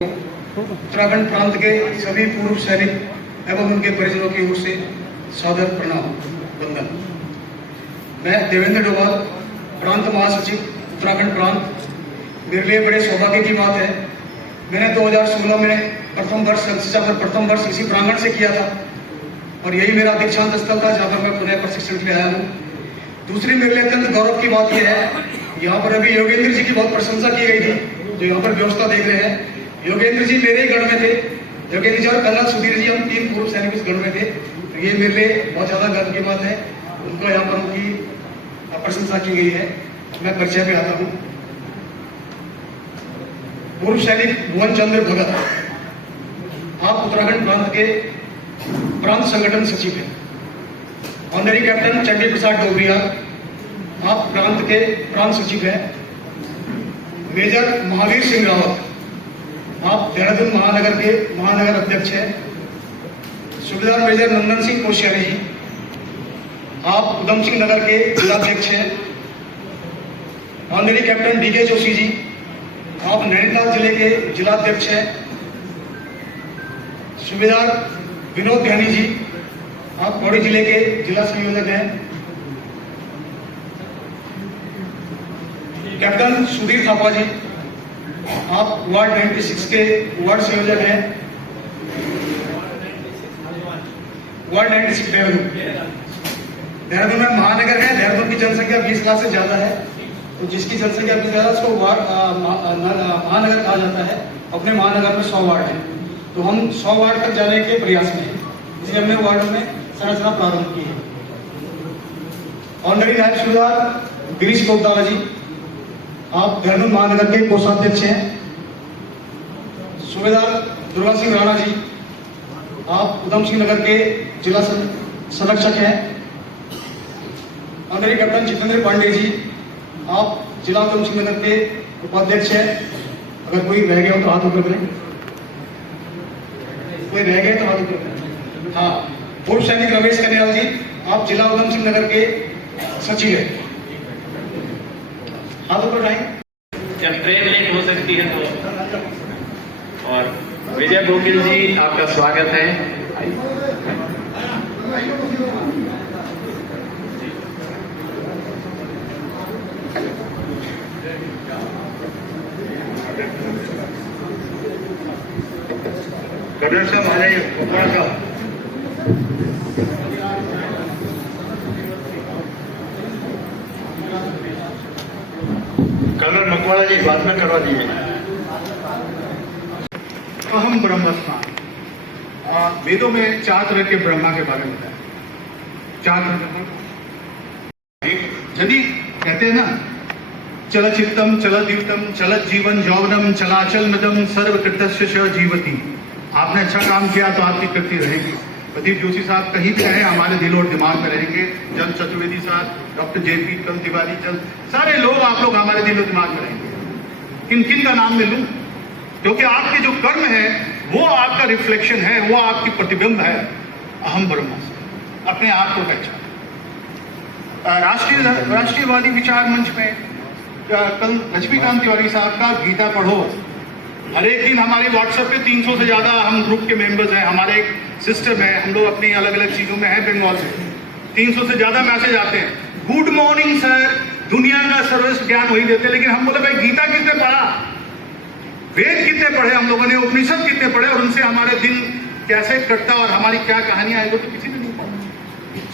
उत्तराखंड प्रांत के सभी पूर्व सैनिक एवं उनके परिजनों की ओर से सादर प्रणाम वंदन। मैं देवेंद्र डोभाल, प्रांत महासचिव उत्तराखंड प्रांत। मेरे लिए बड़े सौभाग्य की बात है, मैंने 2016 में प्रथम वर्ष संशिक्षा पर प्रथम वर्ष इसी प्रांगण से किया था और यही मेरा दीक्षांत स्थल था जहाँ पर मैं पुनः प्रशिक्षण के लिए आया हूँ। दूसरी मेरे लिए अत्यंत गौरव की बात यह है, यहाँ पर अभी योगेंद्र जी की बहुत प्रशंसा की गई थी जो यहाँ पर व्यवस्था देख रहे हैं। योगेंद्र जी मेरे ही गढ़ में थे, योगेंद्र जी और कर्नल सुधीर जी, हम 3 पूर्व सैनिक इस गढ़ में थे। तो ये मेरे लिए बहुत ज्यादा गर्व की बात है, उनको यहाँ पर उनकी प्रशंसा की गई है। मैं परिचय पे आता हूँ। पूर्व सैनिक भुवन चंद्र भगत, आप उत्तराखंड प्रांत के प्रांत संगठन सचिव हैं। ऑनरी कैप्टन चंडी प्रसाद डोबरिया, आप प्रांत के प्रांत सचिव हैं। मेजर महावीर सिंह रावत, आप देहरादून महानगर के महानगर अध्यक्ष हैं। सूबेदार मेजर नंदन सिंह कोश्यारी जी, आप उधम सिंह नगर के जिलाध्यक्ष हैं। Honorary captain DK Joshi ji, आप नैनीताल जिले के जिलाध्यक्ष हैं। सूबेदार विनोद ध्यानी जी, आप पौड़ी जिले के जिला संयोजक हैं। कैप्टन सुधीर थापा जी, आप वार्ड 96 के वार्ड संयोजक हैं। वार्ड 96 देहरादून में महानगर है। देहरादून की जनसंख्या 20 लाख से ज्यादा है, तो जिसकी जनसंख्या 20 ज्यादा उसको महानगर कहा जाता है। अपने महानगर में 100 वार्ड है, तो हम 100 वार्ड तक जाने के प्रयास में हैं, इसलिए हमने वार्ड में संरचना प्रारंभ की है। ऑनरी नायब सूबेदार गिरीश कोटदावा जी, आप देहरादून महानगर के कोषाध्यक्ष हैं। सूबेदार दुर्गा सिंह राणा जी, आप उधम सिंह नगर के जिला संरक्षक हैं। ऑनरी कैप्टन जितेंद्र पांडे जी, आप जिला उधम सिंह नगर के उपाध्यक्ष हैं। अगर कोई रह गया हो तो हाथ ऊपर करें, कोई रह गए तो हाथ ऊपर करें। हाँ, पूर्व सैनिक रमेश कन्याल जी, आप जिला उधम सिंह नगर के सचिव हैं। हाथ ऊपर उठाएं। जब प्रेम लेख हो सकती है तो। और विजय गोकिल जी, आपका स्वागत है। गवर्नर साहब आ जाइए। कर्नल मकवाड़ा जी, बात में करवा दीजिए। अहम ब्रह्मस्मान, वेदों में 4 तरह के ब्रह्मा के बारे में बताया। 4 यदि कहते हैं ना, चलचित्तम चलद्यूतम चलत जीवन यौवनम चलाचल मदम सर्वकृतस्य च जीवति। आपने अच्छा काम किया तो आपकी कृति रहेगी। प्रदीप जोशी साहब कहीं भी रहे, हमारे दिल और दिमाग में रहेंगे। जन चतुर्वेदी साहब, डॉक्टर जेपी कल तिवारी, चल सारे लोग, आप लोग हमारे दिल और दिमाग में रहेंगे। किन किन का नाम मैं लूं? क्योंकि आपके जो कर्म है वो आपका रिफ्लेक्शन है, वो आपकी प्रतिबिंब है। अहम ब्रह्मास्मि, अपने आप को पहचान। राष्ट्रीयवादी विचार मंच में कल लक्ष्मीकांत तिवारी साहब का गीता पढ़ो। हर एक दिन हमारे व्हाट्सएप पे 300 से ज्यादा हम ग्रुप के मेंबर्स हैं। हमारे एक सिस्टम है, हम लोग अपनी अलग अलग चीजों में हैं बंगाल से। 300 से ज्यादा मैसेज आते हैं, गुड मॉर्निंग सर, दुनिया का सर्वश्रेष्ठ ज्ञान वही देते हैं। लेकिन हम बोले भाई गीता कितने पढ़ा, वेद कितने पढ़े हम लोगों ने, उपनिषद कितने पढ़े, और उनसे हमारे दिन कैसे कटता और हमारी क्या कहानियां आई वो तो किसी ने नहीं पढ़ा।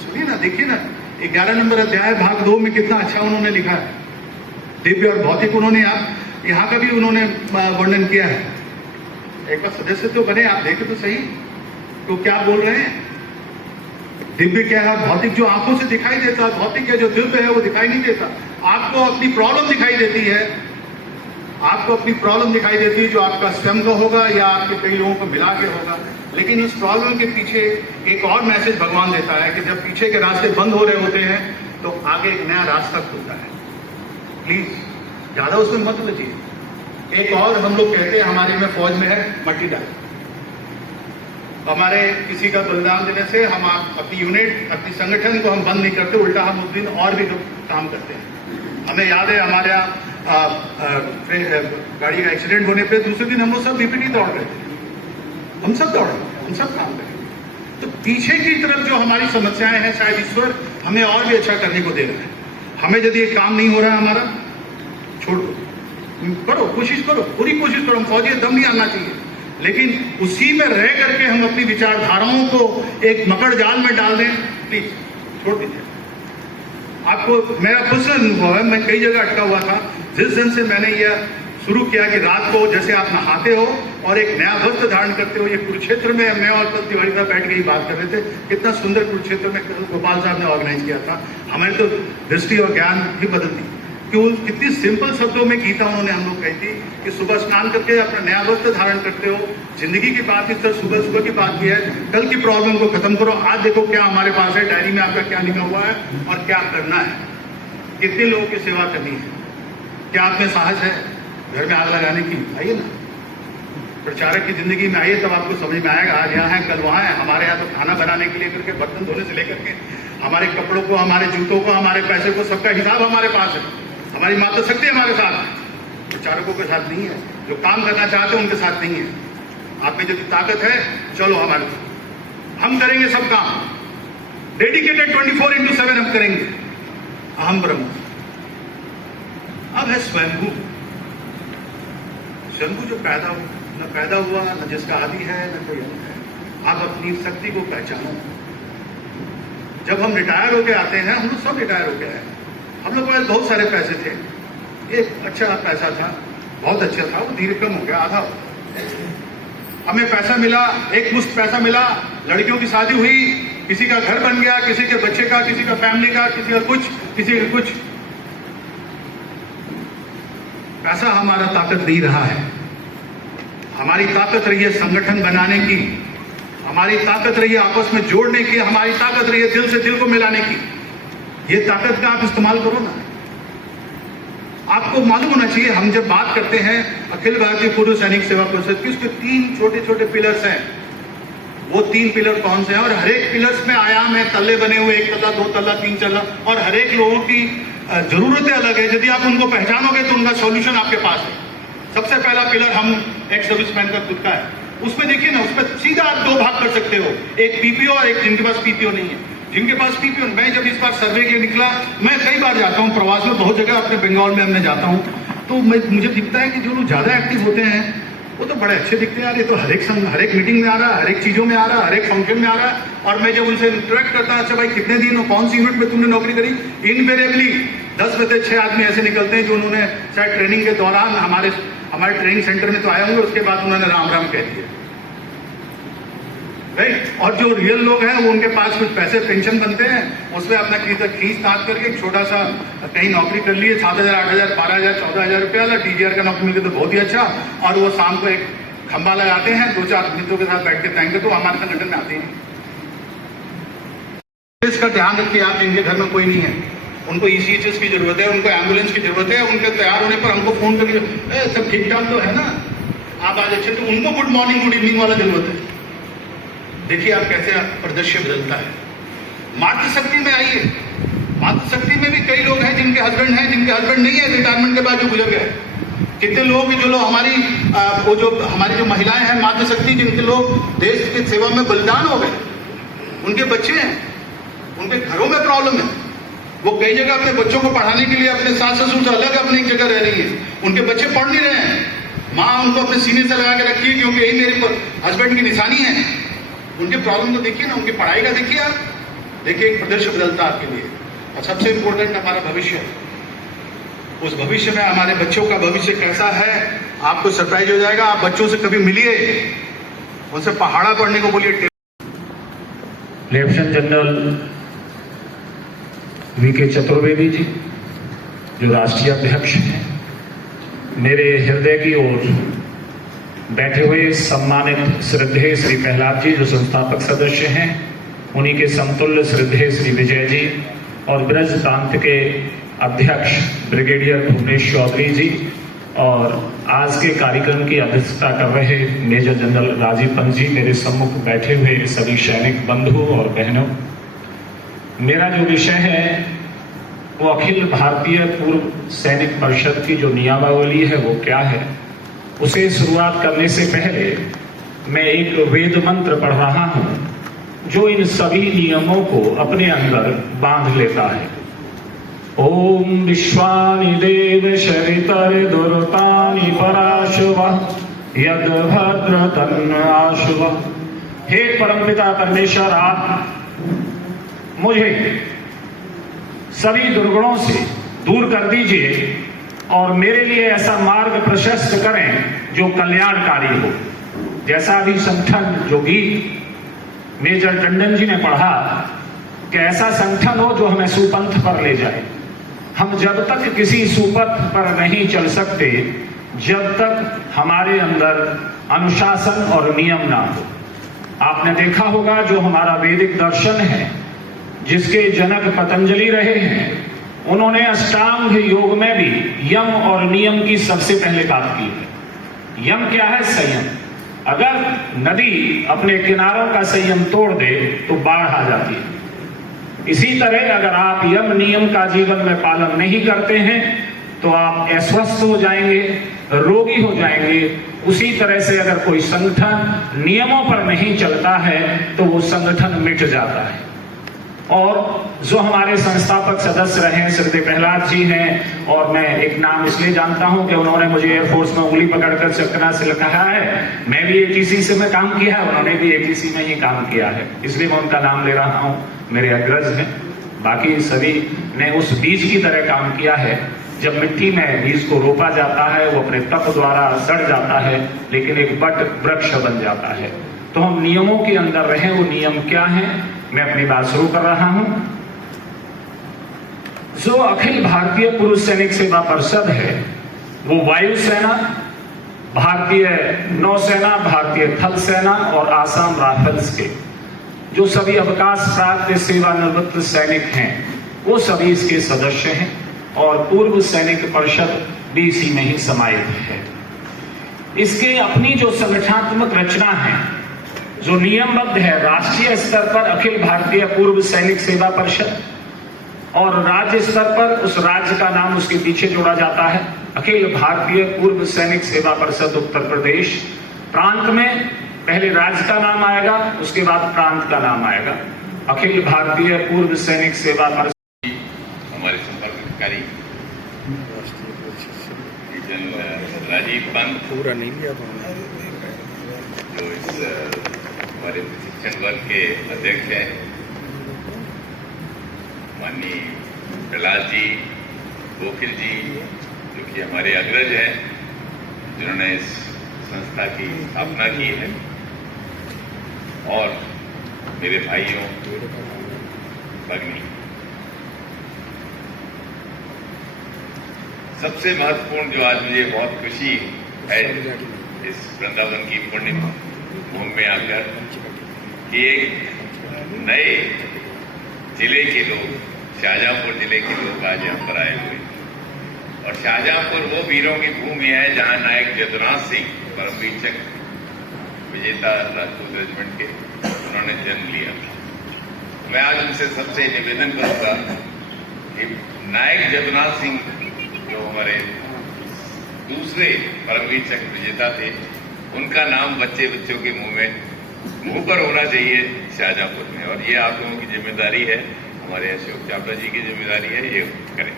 सुनिए ना, देखिए ना, 11 नंबर अध्याय भाग 2 में कितना अच्छा उन्होंने लिखा है। दिव्य और भौतिक उन्होंने यहाँ का भी उन्होंने वर्णन किया है। एक बार सदस्य तो बने, आप देखें तो सही, तो क्या बोल रहे हैं। दिव्य क्या है, भौतिक जो आंखों से दिखाई देता, भौतिक है जो दिव्य है वो दिखाई नहीं देता। आपको अपनी प्रॉब्लम दिखाई देती है, आपको अपनी प्रॉब्लम दिखाई देती है जो आपका स्वयं का होगा या आपके कई लोगों को मिला के होगा। लेकिन उस प्रॉब्लम के पीछे एक और मैसेज भगवान देता है कि जब पीछे के रास्ते बंद हो रहे होते हैं तो आगे एक नया रास्ता खुलता है। प्लीज ज्यादा उसमें मत उलझिए। एक और हम लोग कहते हैं, हमारे में फौज में है मट्टी डाल। हमारे किसी का बलिदान देने से हम अपनी यूनिट, अपनी संगठन को हम बंद नहीं करते, उल्टा हम उस दिन और भी काम करते हैं। हमें याद है हमारे यहाँ गाड़ी का एक्सीडेंट होने पे दूसरे दिन हम लोग सब बीपीटी दौड़ रहे थे, हम सब दौड़ रहे थे, हम सब काम कर रहे थे। तो पीछे की तरफ जो हमारी समस्याएं हैं, शायद ईश्वर हमें और भी अच्छा करने को दे रहे हैं। हमें यदि ये काम नहीं हो रहा है हमारा, छोड़ दो, करो, कोशिश करो, पूरी कोशिश करो। हम फौजी दम नहीं आना चाहिए, लेकिन उसी में रह करके हम अपनी विचारधाराओं को एक मकड़ जाल में डाल दें, प्लीज छोड़ दीजिए। आपको मेरा पर्सनल अनुभव है, मैं कई जगह अटका हुआ था। जिस दिन से मैंने यह शुरू किया कि रात को जैसे आप नहाते हो और एक नया वस्त्र धारण करते हो, ये कुरुक्षेत्र में मैं और पद तिवारी साहब बैठ के ही बात कर रहे थे, कितना सुंदर कुरुक्षेत्र में गोपाल साहब ने ऑर्गेनाइज किया था। हमें तो दृष्टि और ज्ञान ही बदल दी कि वो कितनी सिंपल शब्दों में गीता उन्होंने हम लोग कही थी कि सुबह स्नान करके अपना नया वस्त्र धारण करते हो। जिंदगी की बात इस तरह सुबह सुबह की बात भी है, कल की प्रॉब्लम को खत्म करो, आज देखो क्या हमारे पास है, डायरी में आपका क्या लिखा हुआ है और क्या करना है, कितने लोगों की सेवा करनी है, क्या आप में साहस है घर में आग लगाने की? आइए ना, प्रचारक की जिंदगी में आइए, तब आपको समझ में आएगा। आज यहाँ है, कल वहाँ है। हमारे यहाँ तो खाना बनाने के लिए करके, बर्तन धोने से लेकर के हमारे कपड़ों को, हमारे जूतों को, हमारे पैसे को, सबका हिसाब हमारे पास है। हमारी माता शक्ति हमारे साथ है, प्रचारकों के साथ नहीं है। जो काम करना चाहते हैं उनके साथ नहीं है। आप में जो ताकत है, चलो हमारे साथ, हम करेंगे सब काम, डेडिकेटेड 24/7 हम करेंगे। अहम ब्रह्म। अब है स्वयंभू। स्वयंभू जो पैदा हुआ, न जिसका आदि है न कोई अंत है। आप अपनी शक्ति को पहचानो। जब हम रिटायर होके आते हैं, हम लोग सब रिटायर होके आए, हम लोग के पास बहुत सारे पैसे थे, एक अच्छा पैसा था, बहुत अच्छा था, वो धीरे कम हो गया, आधा हो गया। हमें पैसा मिला, एक मुश्त पैसा मिला, लड़कियों की शादी हुई, किसी का घर बन गया, किसी के बच्चे का, किसी का फैमिली का, किसी का कुछ, किसी का कुछ। पैसा हमारा ताकत नहीं रहा है। हमारी ताकत रही है संगठन बनाने की, हमारी ताकत रही है आपस में जोड़ने की, हमारी ताकत रही है दिल से दिल को मिलाने की। ये ताकत का आप इस्तेमाल करो ना। आपको मालूम होना चाहिए, हम जब बात करते हैं अखिल भारतीय पूर्व सैनिक सेवा परिषद की, उसके 3 छोटे छोटे पिलर्स हैं। वो 3 पिलर कौन से हैं? और हर एक पिलर्स में आयाम है, तल्ले बने हुए, 1 तल्ला, 2 तल्ला, 3 तल्ला, और हर एक लोगों की जरूरतें अलग है। यदि आप उनको पहचानोगे तो उनका सॉल्यूशन आपके पास है। सबसे पहला पिलर हम एक्स सर्विसमैन का खुद का है। उसमें देखिए ना, उसमें सीधा आप 2 भाग कर सकते हो, एक पीपीओ और एक जिनके पास पीपीओ नहीं है। जिनके पास पीपीओ, मैं जब इस बार सर्वे के लिए निकला, मैं कई बार जाता हूँ प्रवास में, बहुत जगह अपने बंगाल में हमने जाता हूँ, तो मुझे दिखता है कि जो लोग ज्यादा एक्टिव होते हैं वो तो बड़े अच्छे दिखते हैं यार, ये तो हर एक मीटिंग में आ रहा है, हर एक चीजों में आ रहा है, हर एक फंक्शन में आ रहा है। और मैं जब उनसे इंटरेक्ट करता हूं, अच्छा भाई कितने दिन और कौन सी यूनिट में तुमने नौकरी करी, इनवेरिएबली 10 में से 6 आदमी ऐसे निकलते हैं जो उन्होंने शायद ट्रेनिंग के दौरान हमारे ट्रेनिंग सेंटर में तो आए होंगे, उसके बाद उन्होंने राम राम कह दिया, राइट। और जो रियल लोग हैं वो उनके पास कुछ पैसे पेंशन बनते हैं, उसमें अपना खींच ताक करके एक छोटा सा कहीं नौकरी कर लिए, 7,000, 8,000, 12,000, 14,000 रुपया वाला डीजीआर का नौकरी मिलती तो बहुत ही अच्छा। और वो शाम को एक खंबा लगाते हैं, 2-4 मित्रों के साथ बैठ के तय तो हमारे संगठन में आते हैं। इसका ध्यान रखिए आप, जिनके घर में कोई नहीं है, उनको ईसीएचएस की जरूरत है, उनको एम्बुलेंस की जरूरत है, उनके तैयार होने पर हमको फोन करके सब ठीक ठाक तो है ना, आप आज अच्छे, तो उनको गुड मॉर्निंग गुड इवनिंग वाला जरूरत है। देखिए आप कैसे परिदृश्य बदलता है। मातृशक्ति में आइए, मातृशक्ति में भी कई लोग हैं जिनके हस्बैंड हैं, जिनके हस्बैंड नहीं है, रिटायरमेंट के बाद जो गुजर गए। कितने लोग जो लोग हमारी जो महिलाएं हैं मातृशक्ति, जिनके लोग देश की सेवा में बलिदान हो गए, उनके बच्चे हैं, उनके घरों में प्रॉब्लम है, वो कई जगह अपने बच्चों को पढ़ाने के लिए अपने सास ससुर से अलग अपनी एक जगह रह रही है, उनके बच्चे पढ़ नहीं रहे हैं, माँ उनको अपने सीने से लगा के रखी है क्योंकि यही मेरे हस्बैंड की निशानी है। उनके प्रॉब्लम तो देखिए ना, उनकी पढ़ाई का देखिए आप, देखिए एक प्रदर्शन बदलता आपके लिए। और सबसे इंपॉर्टेंट हमारा भविष्य, उस भविष्य में हमारे बच्चों का भविष्य कैसा है, आपको सरप्राइज हो जाएगा। आप बच्चों से कभी मिलिए, उनसे पहाड़ा पढ़ने को बोलिए। Lieutenant general VK Chaturvedi ji जो राष्ट्रीय अध्यक्ष हैं, मेरे हृदय की ओर बैठे हुए सम्मानित श्रद्धेय श्री प्रहलाद जी जो संस्थापक सदस्य हैं, उन्हीं के समतुल्य श्रद्धेय श्री विजय जी, और ब्रज प्रांत के अध्यक्ष ब्रिगेडियर भुवनेश चौधरी जी, और आज के कार्यक्रम की अध्यक्षता कर रहे मेजर जनरल राजीव पंत जी, मेरे सम्मुख बैठे हुए सभी सैनिक बंधु और बहनों। मेरा जो विषय है वो अखिल भारतीय पूर्व सैनिक परिषद की जो नियमावली है वो क्या है, उसे शुरुआत करने से पहले मैं एक वेद मंत्र पढ़ रहा हूं जो इन सभी नियमों को अपने अंदर बांध लेता है। ओम विश्वानि देव शरितर दुर्तानि पराशुव यद भद्र तन्न आशुव। हे परमपिता परमेश्वर, आप मुझे सभी दुर्गुणों से दूर कर दीजिए और मेरे लिए ऐसा मार्ग प्रशस्त करें जो कल्याणकारी हो। जैसा अभी संगठन जो गीत मेजर टंडन जी ने पढ़ा कि ऐसा संगठन हो जो हमें सुपंथ पर ले जाए। हम जब तक किसी सुपथ पर नहीं चल सकते जब तक हमारे अंदर अनुशासन और नियम ना हो। आपने देखा होगा जो हमारा वैदिक दर्शन है, जिसके जनक पतंजलि रहे हैं, उन्होंने अष्टांग योग में भी यम और नियम की सबसे पहले बात की है। यम क्या है? संयम। अगर नदी अपने किनारों का संयम तोड़ दे तो बाढ़ आ जाती है। इसी तरह अगर आप यम नियम का जीवन में पालन नहीं करते हैं तो आप अस्वस्थ हो जाएंगे, रोगी हो जाएंगे। उसी तरह से अगर कोई संगठन नियमों पर नहीं चलता है तो वो संगठन मिट जाता है। और जो हमारे संस्थापक सदस्य रहे हैं श्री प्रहलाद जी हैं, और मैं एक नाम इसलिए जानता हूं कि उन्होंने मुझे एयरफोर्स में उंगली पकड़कर चकना से कहा है। मैं भी एटीसी से में काम किया है, उन्होंने भी एटीसी में ही काम किया है, इसलिए मैं उनका नाम ले रहा हूं। मेरे अग्रज हैं। बाकी सभी ने उस बीज की तरह काम किया है। जब मिट्टी में बीज को रोपा जाता है वो अपने तप द्वारा सड़ जाता है, लेकिन एक बट वृक्ष बन जाता है। तो हम नियमों के अंदर रहें। वो नियम क्या हैं? मैं अपनी बात शुरू कर रहा हूं। जो अखिल भारतीय पूर्व सैनिक सेवा परिषद है वो वायुसेना, भारतीय नौसेना, भारतीय थल सेना और आसाम राइफल्स के जो सभी अवकाश प्राप्त सेवानिवृत्त सैनिक हैं वो सभी इसके सदस्य हैं, और पूर्व सैनिक परिषद भी इसी में ही समाहित है। इसके अपनी जो संगठनात्मक रचना है, जो नियमबद्ध है, राष्ट्रीय स्तर पर अखिल भारतीय पूर्व सैनिक सेवा परिषद, और राज्य स्तर पर उस राज्य का नाम उसके पीछे जोड़ा जाता है, अखिल भारतीय पूर्व सैनिक सेवा परिषद उत्तर प्रदेश। प्रांत में पहले राज्य का नाम आएगा, उसके बाद प्रांत का नाम आएगा। अखिल भारतीय पूर्व सैनिक सेवा परिषद। हमारे संपर्क अधिकारी राजीव पंत पूरा नहीं लिया जो इस हमारे प्रशिक्षण वर्ग के अध्यक्ष हैं, माननीय प्रहलाद जी, गोखिल जी जो कि हमारे अग्रज हैं, जिन्होंने इस संस्था की स्थापना की है, और मेरे भाइयों भगिनी। सबसे महत्वपूर्ण जो आज मुझे बहुत खुशी है इस वृंदावन की पुण्य भूमि में आकर कि एक नए जिले के लोग, शाहजहांपुर जिले के लोग आज यहाँ पर आए हुए। और शाहजहांपुर वो वीरों की भूमि है जहाँ नायक जदुनाथ सिंह, परमवीर चक्र विजेता राजपूत रेजिमेंट के, उन्होंने जन्म लिया था। मैं आज उनसे सबसे निवेदन करूंगा कि नायक जदुनाथ सिंह जो हमारे दूसरे परमवीर चक्र विजेता थे, उनका नाम बच्चे बच्चों के मुंह पर होना चाहिए शाहजहांपुर में। और ये आप लोगों की जिम्मेदारी है, हमारे अशोक चावला जी की जिम्मेदारी है, ये करें।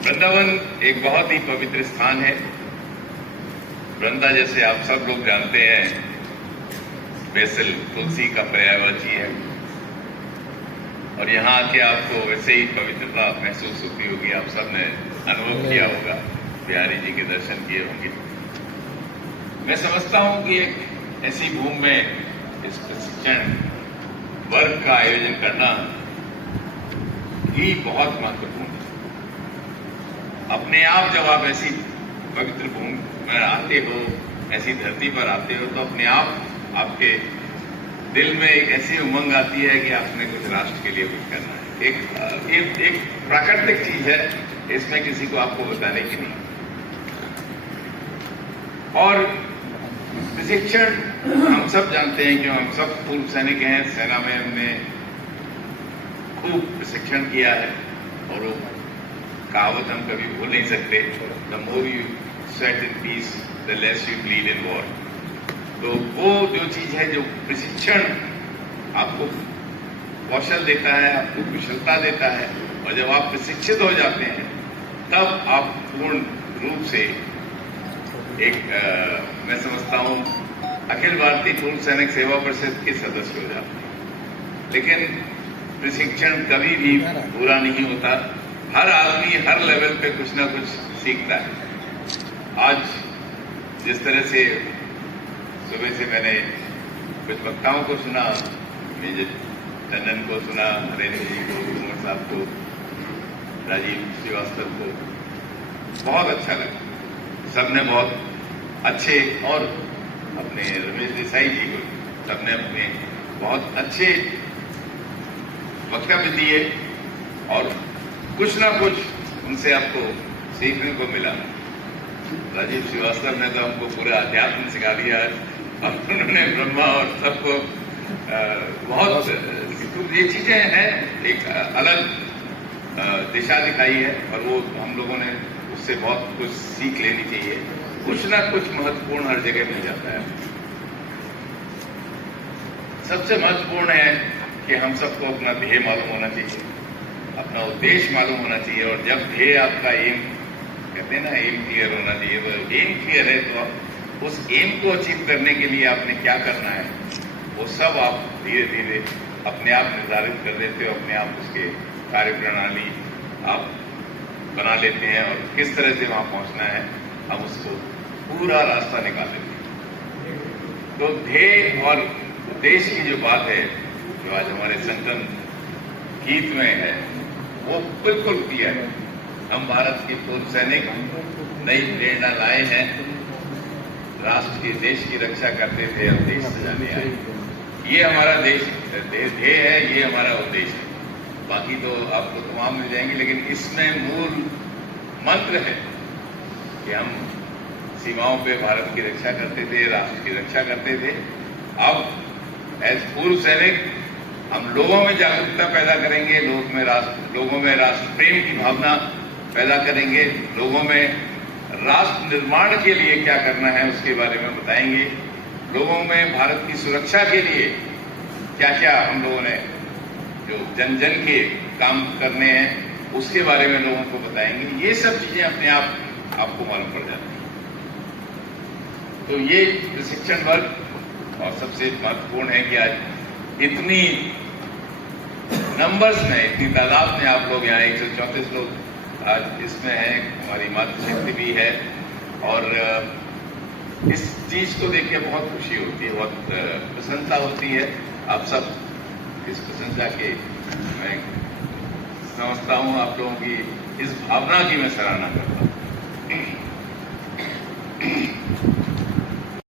वृंदावन एक बहुत ही पवित्र स्थान है। वृंदा, जैसे आप सब लोग जानते हैं, बेसिल तुलसी का पर्यायवाची है, और यहाँ आके आपको वैसे ही पवित्रता महसूस होती होगी। आप सब ने अनुभव किया होगा, बिहारी जी के दर्शन किए होंगे। मैं समझता हूं कि एक ऐसी भूमि में इस प्रशिक्षण वर्ग का आयोजन करना ही बहुत महत्वपूर्ण है। अपने आप जब आप ऐसी पवित्र भूमि में आते हो, ऐसी धरती पर आते हो, तो अपने आप आपके दिल में एक ऐसी उमंग आती है कि आपने कुछ राष्ट्र के लिए कुछ करना है। एक प्राकृतिक चीज है, इसमें किसी को आपको बताने की नहीं। और प्रशिक्षण हम सब जानते हैं, क्यों हम सब पूर्व सैनिक हैं, सेना में हमने खूब प्रशिक्षण किया है। और वो कहावत हम कभी भूल नहीं सकते, the more you sweat in peace the less you bleed in war. तो वो जो चीज है, जो प्रशिक्षण आपको कौशल देता है, आपको कुशलता देता है, और जब आप प्रशिक्षित हो जाते हैं तब आप पूर्ण रूप से एक मैं समझता हूं अखिल भारतीय पूर्व सैनिक सेवा परिषद के सदस्य हो जाते हैं। लेकिन प्रशिक्षण कभी भी पूरा नहीं होता, हर आदमी हर लेवल पे कुछ ना कुछ सीखता है। आज जिस तरह से सुबह से मैंने कुछ वक्ताओं को सुना, मेजर टंडन को सुना, नरेंद्र जी को, कुमार साहब को, राजीव श्रीवास्तव को, बहुत अच्छा लगा। सबने बहुत अच्छे, और अपने रमेश देसाई जी को सबने अपने बहुत अच्छे वक्तव्य दिए, और कुछ ना कुछ उनसे आपको सीखने को मिला। राजीव श्रीवास्तव ने तो हमको पूरा अध्यात्म सिखा दिया, और उन्होंने ब्रह्मा और सबको बहुत ये चीजें हैं, एक अलग दिशा दिखाई है, और वो हम लोगों ने उससे बहुत कुछ सीख लेनी चाहिए। कुछ ना कुछ महत्वपूर्ण हर जगह मिल जाता है। सबसे महत्वपूर्ण है कि हम सबको अपना ध्येय मालूम होना चाहिए, अपना उद्देश्य मालूम होना चाहिए, और जब ध्येय आपका एम, कहते हैं ना, एम क्लियर होना चाहिए, वो एम क्लियर है तो आप उस एम को अचीव करने के लिए आपने क्या करना है, वो सब आप धीरे धीरे अपने आप निर्धारित कर देते हो, अपने आप उसके कार्य प्रणाली आप बना लेते हैं, और किस तरह से वहां पहुंचना है हम उसको पूरा रास्ता निकाल लेते हैं। तो ध्येय और उद्देश्य की जो बात है, जो आज हमारे संगठन गीत में है, वो बिल्कुल क्लियर है। हम भारत के पूर्व सैनिक नई प्रेरणा लाए हैं, राष्ट्र के देश की रक्षा करते थे, अब देश सजाने आए। ये हमारा देश ध्येय है, ये हमारा उद्देश्य है। बाकी तो आपको तमाम मिल जाएंगे, लेकिन इसमें मूल मंत्र है कि हम सीमाओं पे भारत की रक्षा करते थे, राष्ट्र की रक्षा करते थे। अब एज पूर्व सैनिक हम लोगों में जागरूकता पैदा करेंगे, लोगों में राष्ट्र प्रेम की भावना पैदा करेंगे, लोगों में राष्ट्र निर्माण के लिए क्या करना है उसके बारे में बताएंगे, लोगों में भारत की सुरक्षा के लिए क्या क्या हम लोगों ने जो जन जन के काम करने हैं उसके बारे में लोगों को बताएंगे। ये सब चीजें अपने आप आपको मालूम पड़ जाती हैं। तो ये प्रशिक्षण वर्ग, और सबसे महत्वपूर्ण है कि आज इतनी नंबर्स में, इतनी तादाद में आप लोग यहाँ 134 लोग आज इसमें हैं, हमारी मातृशक्ति भी है, और इस चीज को देख के बहुत खुशी होती है, बहुत प्रसन्नता होती है। आप सब इस प्रशंसा के, मैं समझता हूँ आप लोगों की इस भावना की मैं सराहना करता हूँ।